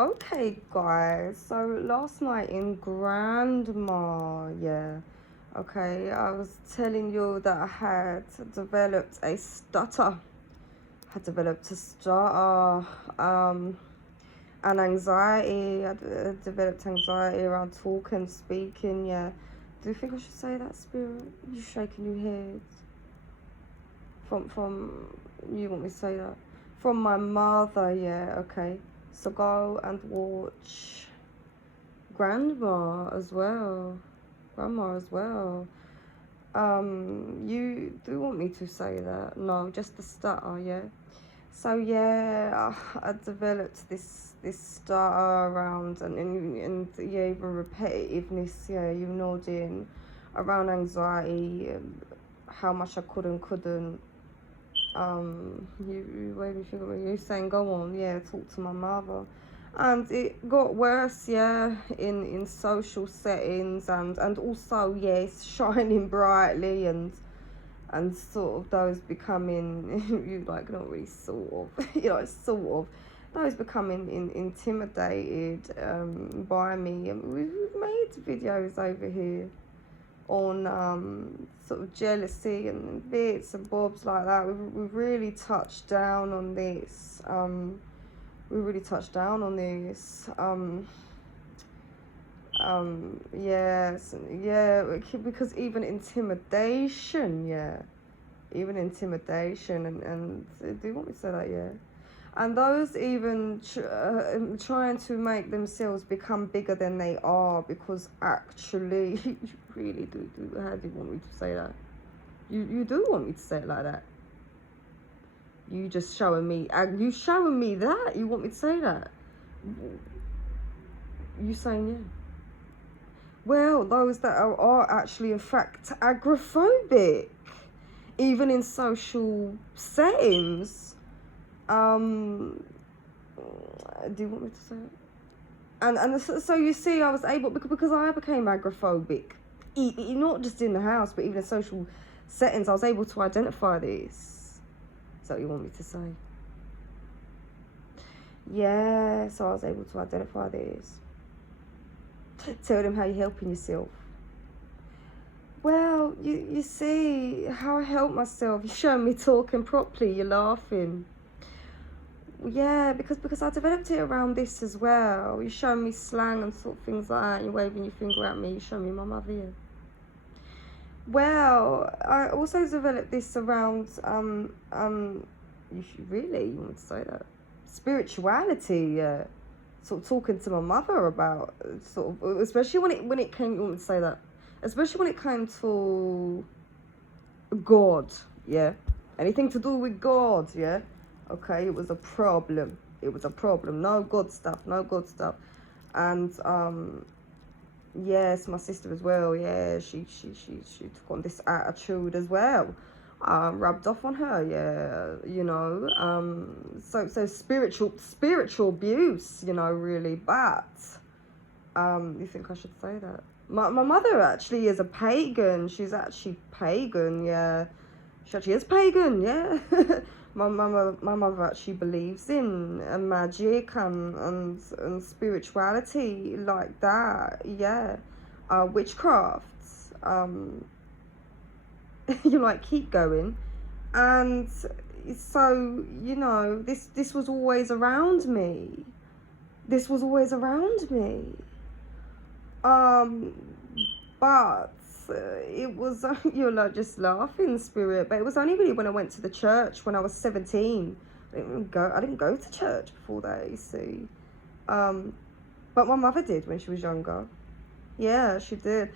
Okay, guys, so last night in Grandma, okay, I was telling you that I had developed a stutter. I had developed a stutter, and anxiety. I developed anxiety around talking, speaking, Do you think I should say that, Spirit? You're shaking your head. From, you want me to say that? From my mother, okay. So go and watch Grandma as well. You do want me to say that? No, just the stutter, So I developed this stutter around and even repetitiveness, you nodding around anxiety, how much I couldn't. You waving finger, you saying go on, talk to my mother. And it got worse, in social settings and also, yes, shining brightly and sort of those becoming you like not really sort of sort of those becoming intimidated by me. And we've made videos over here on sort of jealousy and bits and bobs like that. We've really touched down on this. Yes, because even intimidation, and do you want me to say that? And those even trying to make themselves become bigger than they are, because actually, you really do. How do you want me to say that? You do want me to say it like that? You just showing me. You showing me that? You want me to say that? You saying yeah? Well, those that are actually in fact agoraphobic, even in social settings. Do you want me to say it? And so you see, I was able, because I became agoraphobic, not just in the house, but even in social settings, I was able to identify this. Is that what you want me to say? Yeah, so I was able to identify this. Tell them how you're helping yourself. Well, you see how I help myself. You're showing me talking properly, you're laughing. Yeah, because I developed it around this as well. You're showing me slang and sort of things like that. You're waving your finger at me. You're showing me my mother here. Well, I also developed this around you want to say that? Spirituality, sort of talking to my mother about sort of, especially when it came, you want me to say that? Especially when it came to God, anything to do with God, okay, it was a problem. No God stuff. And yes, my sister as well, she took on this attitude as well, rubbed off on her, so spiritual abuse, really. But you think I should say that? My mother actually is a pagan. She's actually pagan, She actually is pagan, My mother actually believes in magic and spirituality like that, witchcraft. You like keep going, and so this was always around me. But it was you're like just laughing, Spirit. But it was only really when I went to the church when I was 17. I didn't go to church before that, you see. But my mother did when she was younger. Yeah, she did.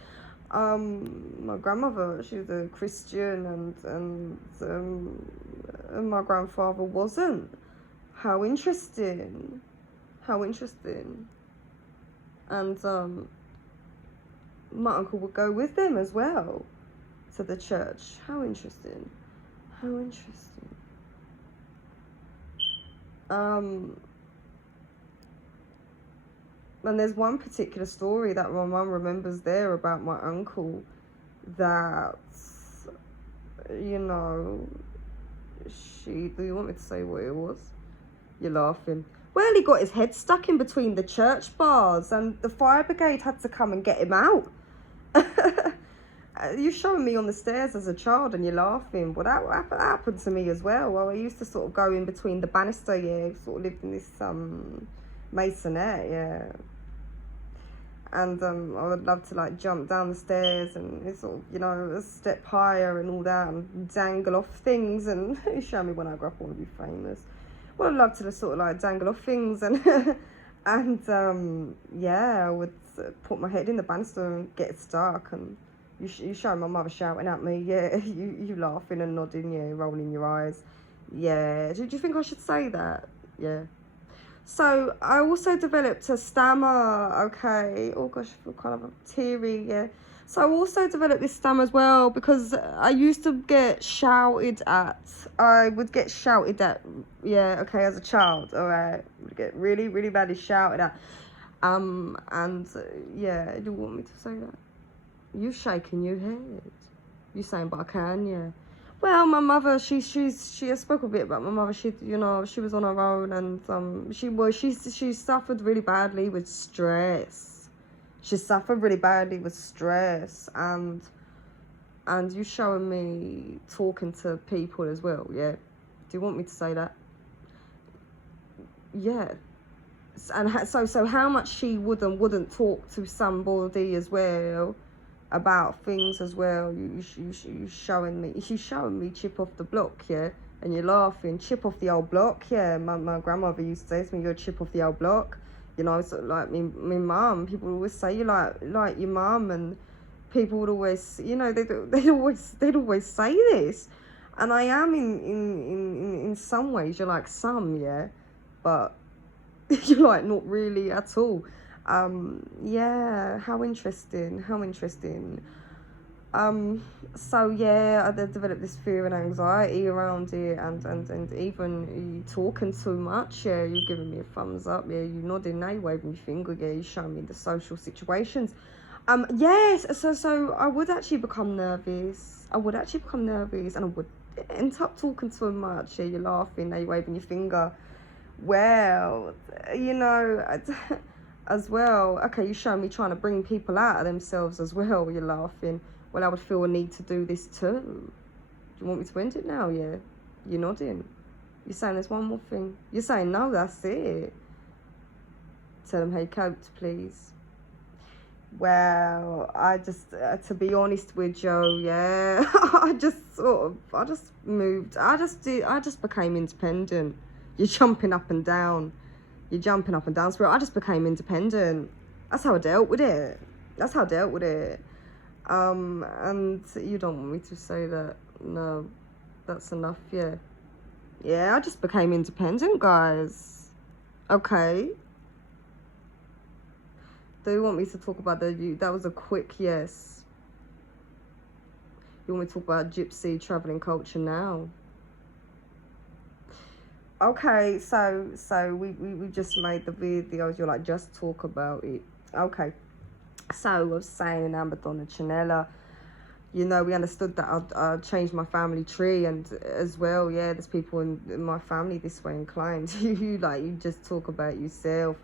My grandmother, she was a Christian, and my grandfather wasn't. How interesting. And my uncle would go with them as well to the church. How interesting. And there's one particular story that my mum remembers there about my uncle that, do you want me to say what it was? You're laughing. Well, he got his head stuck in between the church bars and the fire brigade had to come and get him out. You're showing me on the stairs as a child and you're laughing. Well, that happened to me as well. I used to sort of go in between the banister, yeah, sort of lived in this masonette, yeah. And I would love to like jump down the stairs and it's sort of, you know, a step higher and all that and dangle off things. And you show me when I grow up I want to be famous. Well, I'd love to sort of like dangle off things and and yeah, I would put my head in the banister and get stuck. And you show my mother shouting at me, yeah, you laughing and nodding, yeah, rolling your eyes, yeah. Do you think I should say that? Yeah. So I also developed a stammer, okay. Oh gosh, I feel kind of teary, yeah. So I also developed this stammer as well because I used to get shouted at. I would get shouted at, yeah, okay, as a child, all right. I would get really, really badly shouted at. And yeah, do you want me to say that? You shaking your head. You saying, but I can, yeah. Well, my mother, she spoke a bit about my mother. She, you know, she was on her own, and she suffered really badly with stress. She suffered really badly with stress, and you showing me talking to people as well, yeah. Do you want me to say that? Yeah. And so how much she wouldn't talk to somebody as well about things as well. You showing me chip off the block, yeah, and you're laughing, chip off the old block, yeah. My grandmother used to say to me, you're a chip off the old block, you know, sort of like me mum. People would always say you like your mum, and people would always, you know, they'd always say this, and I am in some ways. You're like some, yeah, but you're like not really at all. Yeah, how interesting. So yeah, I developed this fear and anxiety around it, and even you talking too much, yeah, you giving me a thumbs up, yeah, you nodding, now you waving your finger, yeah, you showing me the social situations. Yes, so I would actually become nervous, and I would end up talking too much, yeah, you're laughing, now you're waving your finger. Well, you know, as well, okay, you show me trying to bring people out of themselves as well, you're laughing. Well, I would feel a need to do this too. Do you want me to end it now? Yeah, you're nodding. You're saying there's one more thing. You're saying no, that's it. Tell them how you coped, please. Well, I just, to be honest with you, yeah, I just moved. I just became independent. You're jumping up and down. Spirit. I just became independent. That's how I dealt with it. And you don't want me to say that. No, that's enough, yeah. Yeah, I just became independent, guys. Okay. Do you want me to talk about that was a quick yes. You want me to talk about Gypsy traveling culture now? Okay, so we just made the videos. You're like, just talk about it. Okay, so I was saying in AMBER-DONNA CHANELLA, you know, we understood that I changed my family tree, and as well, yeah, there's people in my family this way inclined. you just talk about yourself.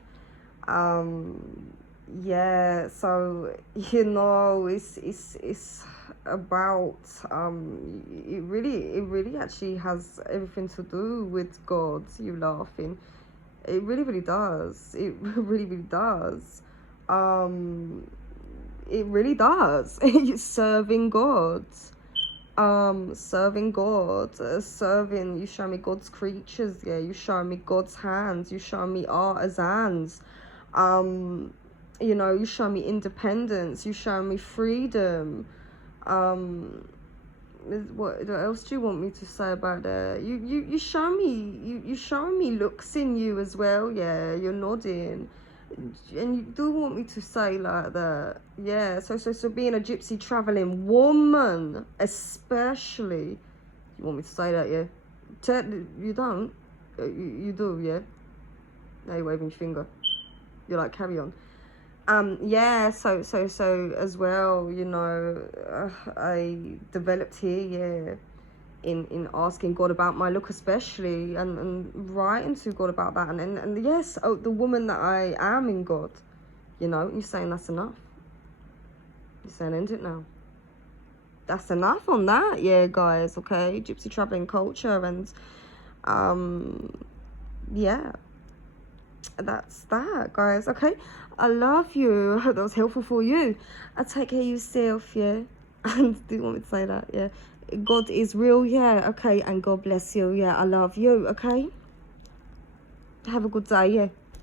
Yeah, so you know, it's about it really actually has everything to do with God. You laughing, it really does. It really does. It really does. Serving God, serving. You show me God's creatures, yeah. You show me God's hands. You show me artisans. You know, you show me independence. You show me freedom. What else do you want me to say about that? You show me you show me looks in you as well, yeah. You're nodding, and you do want me to say like that, yeah. So being a gypsy traveling woman, especially, you want me to say that, yeah? You don't, you do, yeah. Now you're waving your finger. You're like, carry on. Yeah, so as well, you know, I developed here, yeah, in asking God about my look, especially, and writing to God about that, and yes, oh, the woman that I am in God, you know, you're saying that's enough. You're saying end it now. That's enough on that, yeah, guys. Okay, gypsy traveling culture, and yeah, that's that, guys. Okay, I love you. I hope that was helpful for you. I take care of yourself, yeah. And do you want me to say that? Yeah. God is real, yeah. Okay, and God bless you, yeah. I love you. Okay. Have a good day, yeah.